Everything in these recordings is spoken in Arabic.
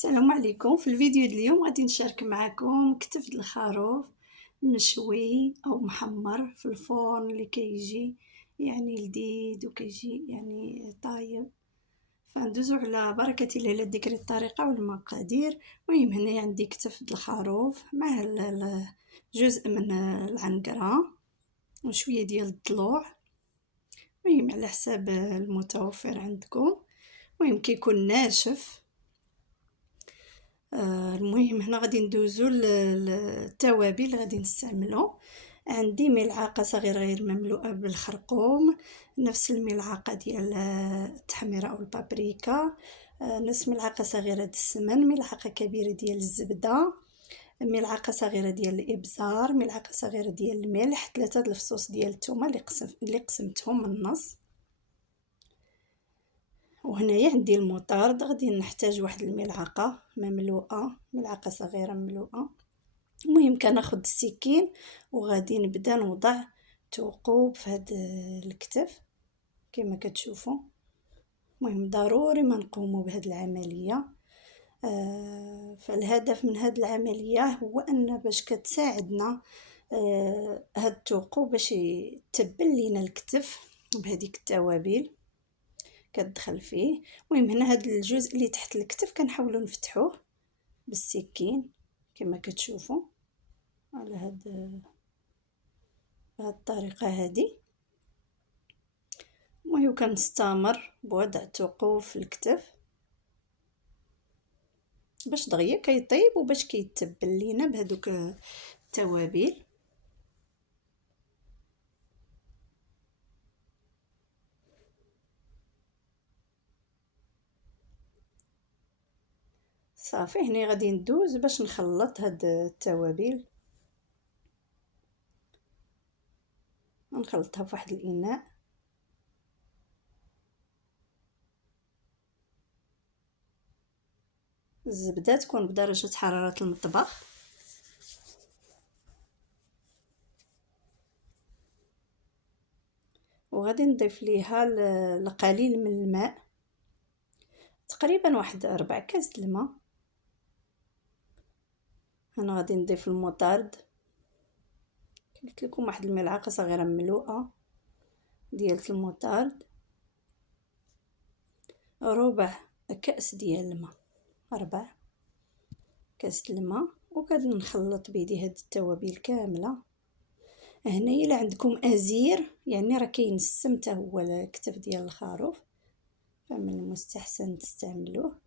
السلام عليكم. في الفيديو ديال اليوم غادي نشارك معكم كتف د الخروف مشوي او محمر في الفرن اللي كيجي يعني لذيذ وكيجي يعني طايب. فندوزو على بركة الله الا تذكري الطريقه والمقادير. المهم هنايا عندي كتف د الخروف مع جزء من العنقره وشويه ديال الضلوع، المهم على حساب المتوفر عندكم. المهم كيكون ناشف. المهم هنا غادي ندوزو للتوابل اللي غادي نستعملو. عندي ملعقه صغيره غير مملوءه بالخرقوم، نفس الملعقه ديال التحميره او البابريكا، نصف ملعقه صغيره د السمن، ملعقه كبيره ديال الزبده، ملعقه صغيره ديال الابزار، ملعقه صغيره ديال الملح، 3 د الفصوص ديال الثومه اللي قسمتهم من النص. وهنايا عندي المطارد، غادي نحتاج واحد الملعقه مملوءه، ملعقه صغيره مملوءه. المهم كناخذ السكين وغادي نبدا نوضع ثقوب في هذا الكتف كما كتشوفوا. المهم ضروري ما نقوموا بهذه العمليه. فالهدف من هذه العمليه هو ان باش كتساعدنا هاد الثقوب باش يتبل لينا الكتف بهذيك التوابل كتدخل فيه. المهم هنا هذا الجزء اللي تحت الكتف كنحاولوا نفتحوه بالسكين كما كتشوفوا على بهذه الطريقه هذه. المهم كنستمر بوضع ثقوب في الكتف باش دغيا كيطيب وباش كيتبل لينا بهذوك التوابل. صافي هنا غادي ندوز باش نخلط هاد التوابل، نخلطها في واحد الاناء. الزبده تكون بدرجه حراره المطبخ، وغادي نضيف ليها القليل من الماء، تقريبا واحد 4 كاس د الماء. انا غادي نضيف المطارد، قلت لكم واحد الملعقه صغيره مملوءه ديال المطارد، ربع كاس ديال الماء، 4 كاس الماء. وغادي نخلط بيدي هاد التوابل كامله. هنايا الا عندكم ازير يعني راه كاين السم حتى هو الكتف ديال الخروف، فمن المستحسن تستعملوه.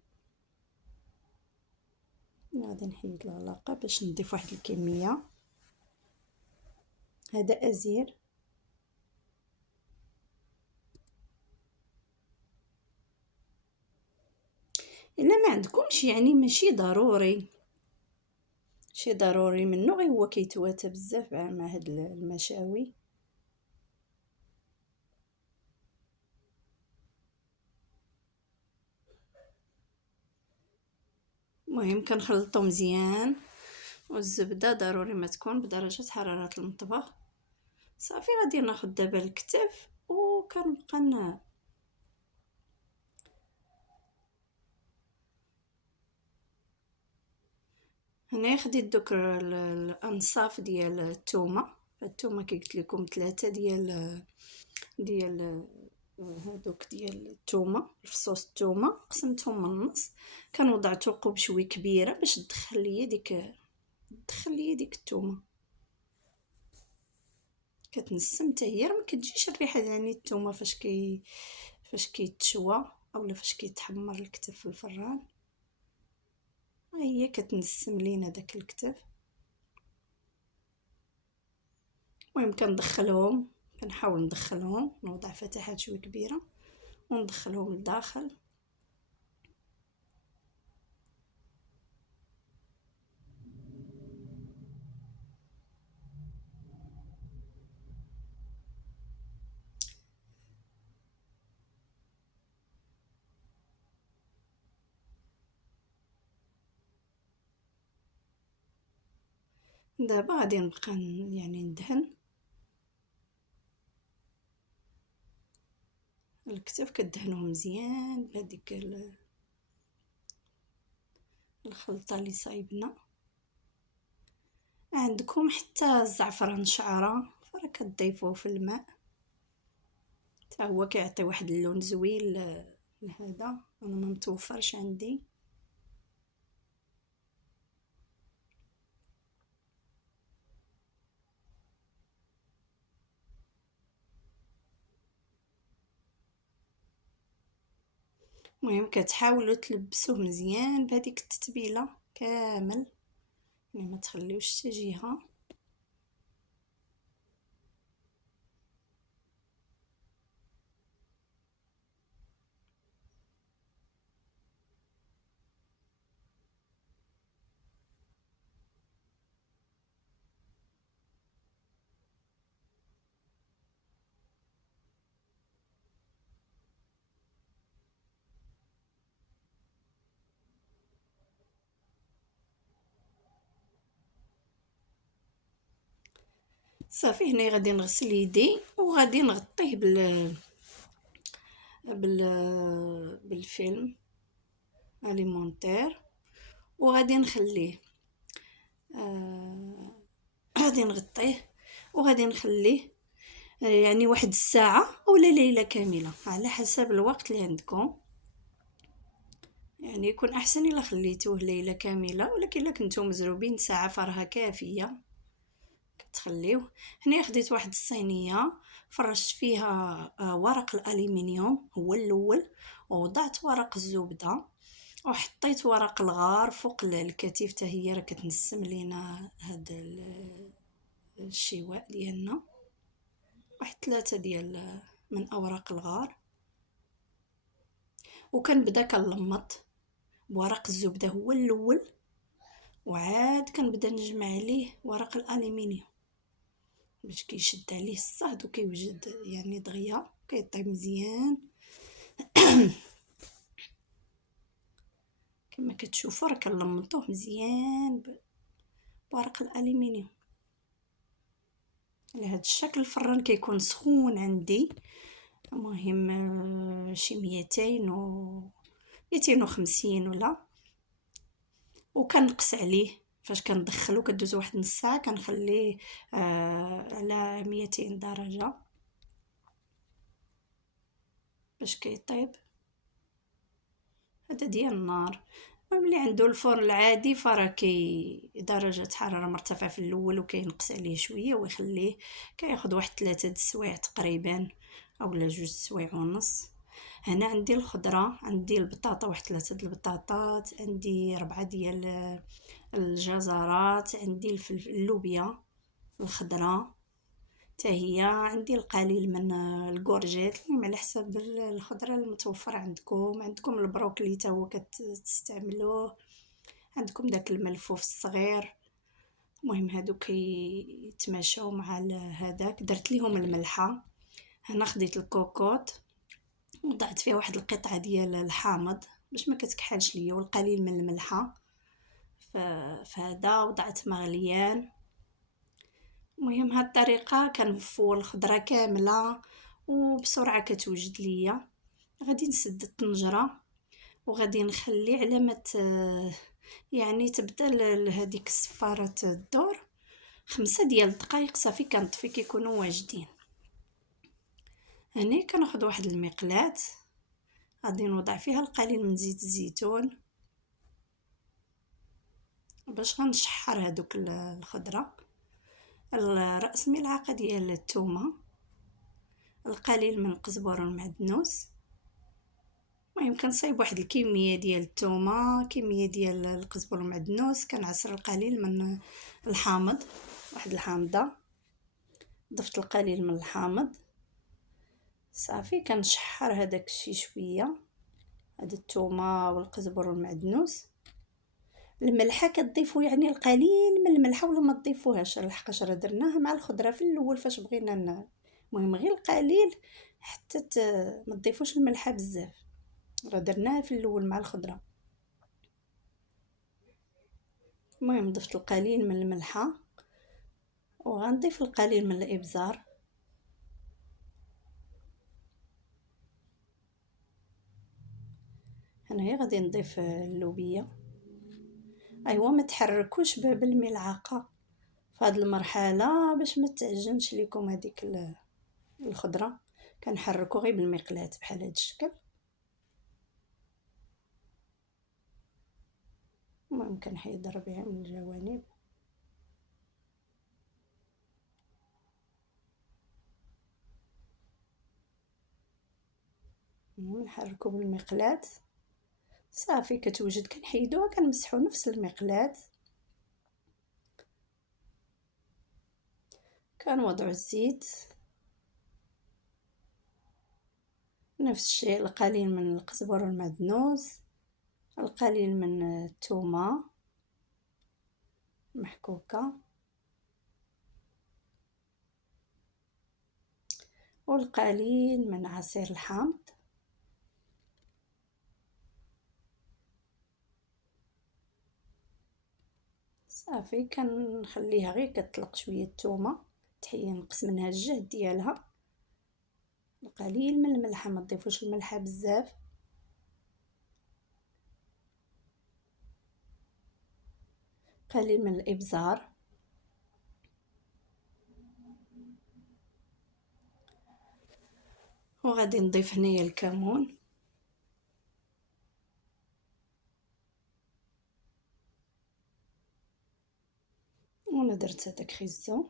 غادي نحيد العلاقه باش نضيف واحد الكميه. هذا ازير. الا ما عندكمش يعني ماشي ضروري، شي ضروري منه، غير هو كيتواتى بزاف مع هاد المشاوي. المهم كنخلطو مزيان، والزبده ضروري ما تكون بدرجه حراره المطبخ. صافي غادي ناخذ دابا الكتف وكنبقى هنا خديت دوك الانصاف ديال الثومه قلت لكم 3 ديال هذوك ديال الثومه، الفصوص الثومه قسمتهم من النص. كنوضع ثقوب شوي كبيره باش تدخل ليا ديك الثومه، كتنسم حتى هي، راه ما كتجيش الريحه يعني الثومه فاش كيتشوى اولا فاش كيتحمر الكتف في الفران، هي كتنسم لينا داك الكتف. المهم كنحاول ندخلهم، نوضع فتحات شوي كبيره وندخلهم لداخل. دابا غادي نبقى يعني ندهن الكتف، كدهنوه مزيان بهذيك الخلطة اللي صايبنا. عندكم حتى الزعفران شعرة راك تضيفوه في الماء، تا هو كيعطي واحد اللون زوين لهذا. انا ما متوفرش عندي. المهم كتحاولوا تلبسوه مزيان بهذيك التتبيله كامل، يعني ما تخليوش حتى جهه. صافي هنا غادي نغسل يدي وغادي نغطيه بال بالفيلم اليمونتير، وغادي نخليه غادي نغطيه وغادي نخليه يعني واحد الساعة ولا ليلة كاملة على حسب الوقت اللي عندكم. يعني يكون احسن الا خليتوه ليلة كاملة، ولكن الا كنتو مزروبين ساعة فرها كافية كتخليوه. هنا خديت واحد الصينية فرشت فيها ورق الالومنيوم هو الاول، ووضعت ورق الزبدة، وحطيت ورق الغار فوق الكتيف حتى هي راه كتنسم لينا هذا الشواء ديالنا. واحد 3 ديال من اوراق الغار، وكنبدا كنلمط بورق الزبده هو الاول، وعاد كنبدا نجمع عليه ورق الالومنيوم باش كيشد عليه الصهد وكيوجد يعني دغيا كيطيب مزيان. كما كتشوفوا راه كنلمطوه مزيان بورق الالومنيوم على هذا الشكل. الفران كيكون سخون عندي، المهم شي 250 ولا، وكنقص عليه فاش كندخلو كدوز واحد نص ساعه كنخليه على 200 درجه باش كيطيب. هذا ديال النار. اللي عنده الفرن العادي فراه درجه حراره مرتفعه في الاول وكينقص عليه شويه ويخليه كياخذ واحد 3 سوايع تقريبا اولا 2 سوايع ونص. هنا عندي الخضره، عندي البطاطا واحد 3 د البطاطات، عندي 4 ديال الجزرات، عندي اللوبيا الخضراء حتى هي، عندي القليل من الكورجيت المهم على حسب الخضره المتوفره عندكم البروكلي تا هو كتستعملوه، عندكم داك الملفوف الصغير. المهم هادو كيتماشاو مع هذاك. درت ليهم الملحه. هنا خديت الكوكوط وضعت فيها واحد القطعه ديال الحامض باش ما كتكحلش ليا، والقليل من الملحه فهذا، وضعت مغليان. المهم هاد الطريقه كنفول الخضره كامله وبسرعه كتوجد ليا. غادي نسد الطنجره وغادي نخلي على ما يعني تبدا هذيك الصفاره تدور 5 ديال الدقائق صافي كنطفي كيكونوا واجدين. هنا كناخذ واحد المقلاة غادي نوضع فيها القليل من زيت الزيتون باش غنشحر هذوك الخضره، راس ملعقه ديال الثومه، القليل من القزبر والمعدنوس. المهم كنصايب واحد الكميه ديال الثومه، كميه ديال القزبر والمعدنوس، كنعصر القليل من الحامض، واحد الحامضه ضفت القليل من الحامض صافي كنشحر هذاك الشيء شويه، هاد الثومه والقزبر والمعدنوس. الملحه كتضيفوا يعني القليل من الملحه ولا ما تضيفوهاش لحقاش راه درناها مع الخضره في الاول فاش بغينا المهم غير القليل حتى ما تضيفوش الملحه بزاف، راه درناها في الاول مع الخضره. المهم ضفت القليل من الملحه وغنضيف القليل من الابزار. هنايا غادي نضيف اللوبيا ايوا ما تحركوش بالملعقه في هذه المرحله باش ما تعجنش لكم هذيك الخضره. كنحركو غير بالمقلاة بحال هذا الشكل. المهم كنحيد الربيع من الجوانب. نحركو بالمقلاة صافي كتوجد كنحيدوها كنمسحو نفس المقلاة. كنوضعو الزيت نفس الشيء، القليل من القزبر والمعدنوس، القليل من الثومه محكوكه، والقليل من عصير الحامض. صافي كنخليها غير كتطلق شويه الثومه تحيي نقص منها الجهد ديالها. القليل من الملح، ما تضيفوش الملح بزاف. قليل من الابزار، وغادي نضيف هنايا الكمون، وانا درت هذاك خيزو.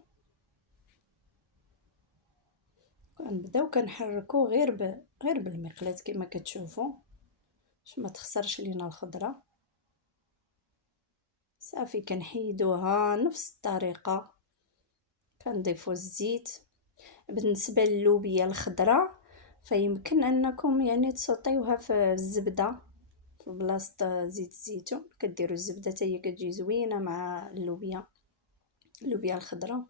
كنبداو كنحركو غير بالمقلاة كما كتشوفوا باش ما تخسرش لينا الخضره. صافي كنحيدوها نفس الطريقه. كنضيفو الزيت. بالنسبه للوبيا الخضراء فيمكن انكم يعني تسوطيوها في الزبده في بلاصه زيت الزيتون. كديروا الزبده حتى هي كتجي زوينه مع اللوبيا الخضراء.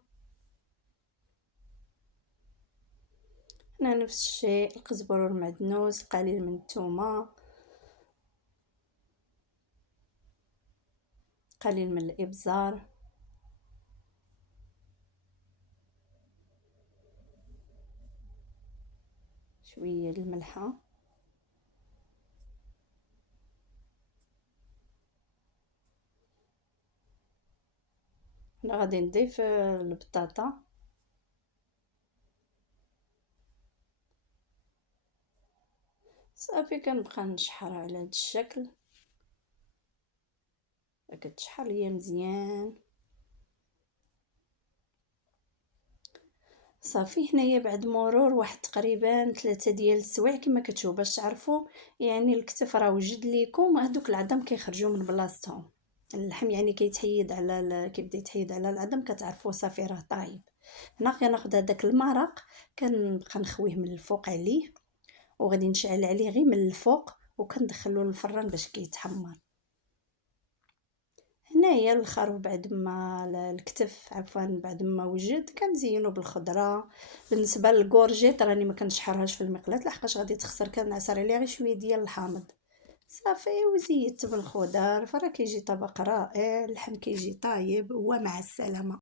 هنا نفس الشيء، القزبر والمعدنوس، قليل من الثومه، قليل من الابزار، شويه الملحه. هنا غادي نضيف البطاطا. صافي كنبقى نشحر على هذا الشكل. كتشحر ليا مزيان. صافي هنايا بعد مرور واحد تقريبا 3 ديال السوايع كما كتشوفوا باش تعرفوا يعني الكتف راه وجد ليكم، هذوك العظم كيخرجوا من بلاصتهم. اللحم يعني كيتحيد على كيبدا يتحيد على العظم كتعرفوا صافي راه طايب. هنا كناخذ هذاك المرق كنبقى نخويه من الفوق عليه، وغادي نشعل عليه غير من الفوق وكندخلو للفران باش كيتحمر. هنايا الخروف بعد ما الكتف عفوا بعد ما وجد كنزينو بالخضره. بالنسبه للكورجيط راني ما كنشحرهاش في المقلاة لحقاش غادي تخسر، كنعصر عليها غير شويه ديال الحامض. صافي وزيدت بالخضر فراه كيجي طبق رائع. اللحم كيجي طايب ومع السلامه.